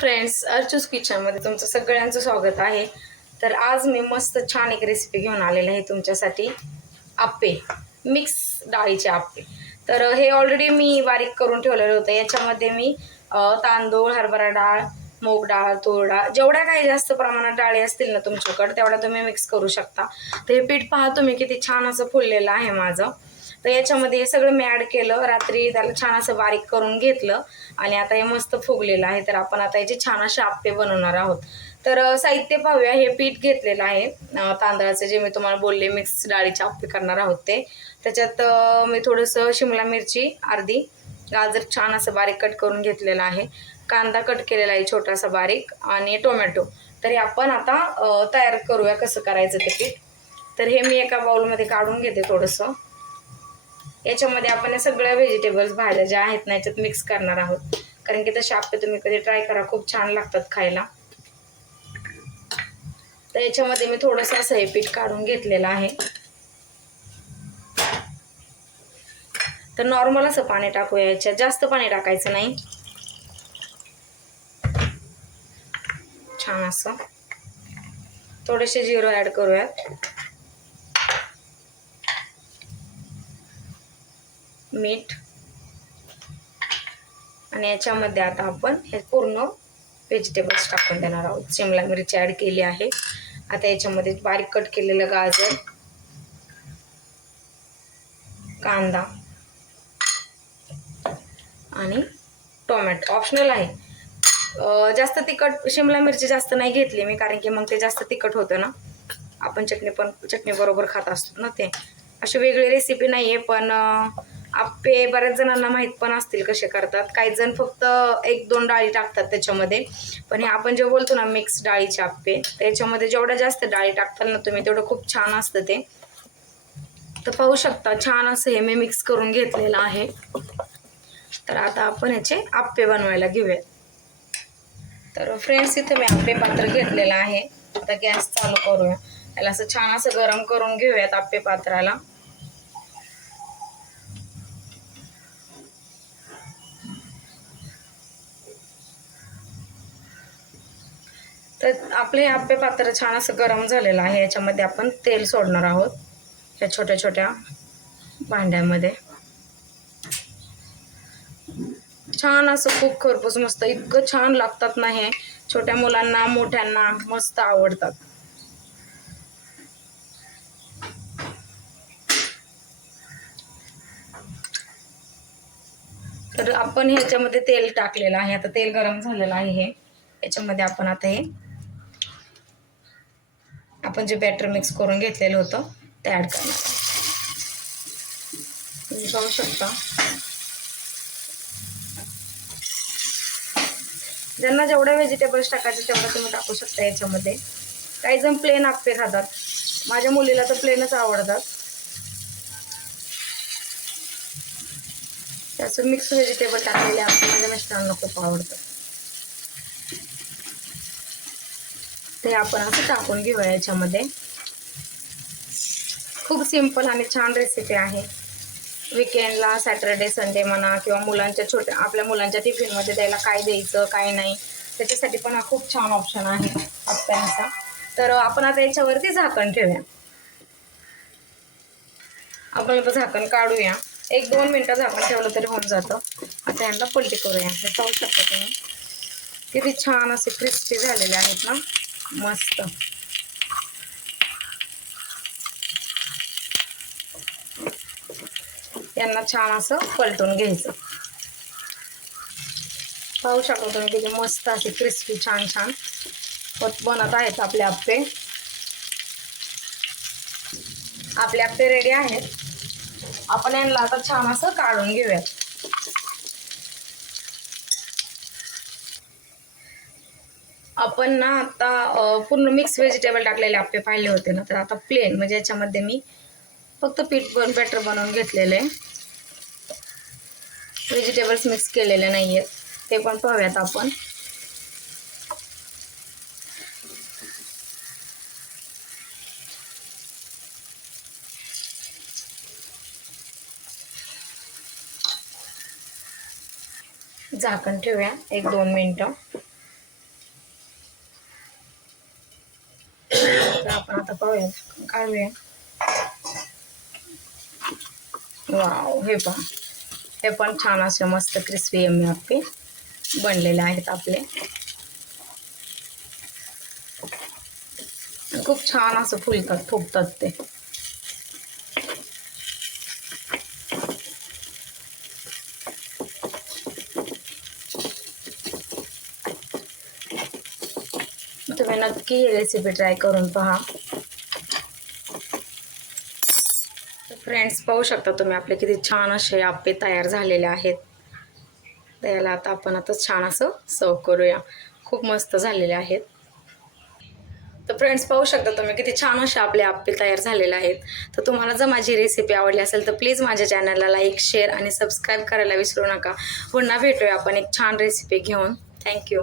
Friends, अर्चूस किचनमध्ये तुमचं सगळ्यांचं स्वागत आहे. तर आज मी मस्त छान एक रेसिपी घेऊन आलेले आहे तुमच्यासाठी. आप्पे, मिक्स डाळीचे आप्पे. तर हे ऑलरेडी मी बारीक करून ठेवलेलं होतं. याच्यामध्ये मी तांदूळ, हरभरा डाळ, मूग डाळ, तूर डाळ, जेवढ्या काही जास्त प्रमाणात डाळी असतील ना तुमच्याकडे तेवढ्या तुम्ही मिक्स करू शकता. तर हे पीठ पहा तुम्ही किती छान असं फुललेलं आहे माझं. तर याच्यामध्ये हे सगळं मी ॲड केलं, रात्री त्याला छान असं बारीक करून घेतलं आणि आता हे मस्त फुगलेलं आहे. तर आपण आता याचे छान असे आप्पे बनवणार आहोत. तर साहित्य पाहूया. हे पीठ घेतलेलं आहे तांदळाचे, जे मी तुम्हाला बोलले मिक्स डाळीचे आप्पे करणार आहोत ते. त्याच्यात मी थोडंसं शिमला मिरची अर्धी, गाजर छान असं बारीक कट करून घेतलेलं आहे, कांदा कट केलेला आहे छोटासा बारीक, आणि टोमॅटो. तर हे आपण आता तयार करूया कसं करायचं ते पीठ. तर हे मी एका बाउलमध्ये काढून घेते थोडंसं. याच्यामध्ये आपण या सगळ्या व्हेजिटेबल्स भाज्या ज्या आहेत ना याच्यात मिक्स करणार आहोत, कारण की तसे आप्पे तुम्ही कधी ट्राय करा, खूप छान लागतात खायला. तर याच्यामध्ये मी थोडंसं असं हे पीठ काढून घेतलेलं आहे. तर नॉर्मल असं पाणी टाकूया, याच्यात जास्त पाणी टाकायचं नाही. छान असं थोडेसे जिरं ॲड करूयात, मीठ, आणि याच्यामध्ये आता आपण हे पूर्ण व्हेजिटेबल्स टाकून देणार आहोत. शिमला मिरची ॲड केली आहे. आता याच्यामध्ये बारीक कट केलेलं गाजर, कांदा आणि टोमॅटो ऑप्शनल आहे. जास्त तिखट शिमला मिरची जास्त नाही घेतली मी, कारण की मग ते जास्त तिखट होतं ना. आपण चटणी बरोबर खात असतो ना. ते अशी वेगळी रेसिपी नाही आहे, पण आप्पे बऱ्याच जणांना माहीत पण असतील कसे करतात. काही जण फक्त 1-2 डाळी टाकतात त्याच्यामध्ये, पण हे आपण जे बोलतो ना मिक्स डाळीचे आप्पे, त्याच्यामध्ये जेवढ्या जास्त डाळी टाकताल ना तुम्ही तेवढं खूप छान असतं ते. तर पाहू शकता छान असं हे मी मिक्स करून घेतलेलं आहे. तर आता आपण याचे आप्पे बनवायला घेऊया. तर फ्रेंड्स, इथे मी आप्पे पात्र घेतलेलं आहे. आता गॅस चालू करूया. याला असं छान असं गरम करून घेऊयात आप्पे पात्राला. तर आपले हे आप्पे पात्र छान असं गरम झालेलं आहे. याच्यामध्ये आपण तेल सोडणार आहोत या छोट्या छोट्या भांड्यामध्ये. छान असं खूप खरपूस मस्त इतकं छान लागतात ना हे. छोट्या मुलांना मोठ्यांना मस्त आवडतात. तर आपण ह्याच्यामध्ये तेल टाकलेलं आहे. आता तेल गरम झालेलं आहे. हे याच्यामध्ये आपण आता हे आपण जे बॅटर मिक्स करून घेतलेलं होतं ते ॲड करणार. तुम्ही पाहू शकता. ज्यांना जेवढे व्हेजिटेबल्स टाकायचे तेवढं तुम्ही टाकू शकता याच्यामध्ये. काही जण प्लेन आप्पे खातात, माझ्या मुलीला तर प्लेनच आवडतात. त्याचं मिक्स व्हेजिटेबल टाकलेले आप्पे माझ्या मिस्टरांना खूप आवडतात. ते आपण असं टाकून घेऊया याच्यामध्ये. खूप सिंपल आणि छान रेसिपी आहे. विकेंडला सॅटर्डे संडे म्हणा, किंवा आपल्या मुलांच्या टिफिनमध्ये द्यायला काय द्यायचं काय नाही, त्याच्यासाठी पण हा खूप छान ऑप्शन आहे आप्प्यांचा. तर आपण आता याच्यावरती झाकण ठेवूया. आपण आता झाकण काढूया. 1-2 मिनटं झाकण ठेवलं तरी होऊन जातं. आता यांना पलटी करूया. हे पाहू शकता तुम्ही किती छान असे क्रिस्पी झालेले आहेत ना, मस्त. यांना छान असं पलटून घ्यायचं. पाहू शकता तुम्ही किती मस्त असे क्रिस्पी छान छान बनत आहेत आपले आप्पे. आपले आप्पे रेडी आहेत. आपण यांना आता छान असं काढून घेऊयात. आपण ना आता पूर्ण मिक्स व्हेजिटेबल टाकलेले आप्पे पाहिले होते ना, तर आता प्लेन म्हणजे याच्यामध्ये मी फक्त बॅटर बनवून घेतलेलं आहे. व्हेजिटेबल्स मिक्स केलेले नाही आहेत, ते पण पाहूयात आपण. झाकण ठेवूया 1-2 मिनटं. आपण आता पाहूया, काढूया. वाव, हे पहा, हे पण छान असे मस्त क्रिस्पी यम्मी आप्पे बनलेले आहेत आपले. खूप छान असं फुगतात ते. तुम्ही नक्की ही रेसिपी ट्राय करून पहा. फ्रेंड्स, पाहू शकता तुम्ही आपले किती छान असे आप्पे तयार झालेले आहेत. त्याला आता छान असं सर्व करूया. खूप मस्त झालेले आहेत. तर फ्रेंड्स, पाहू शकता तुम्ही किती छान असे आपले आप्पे तयार झालेले आहेत. तर तुम्हाला जर माझी रेसिपी आवडली असेल तर प्लीज माझ्या चॅनलला लाईक, शेअर आणि सबस्क्राईब करायला विसरू नका. पुन्हा भेटूया आपण एक छान रेसिपी घेऊन. थँक्यू.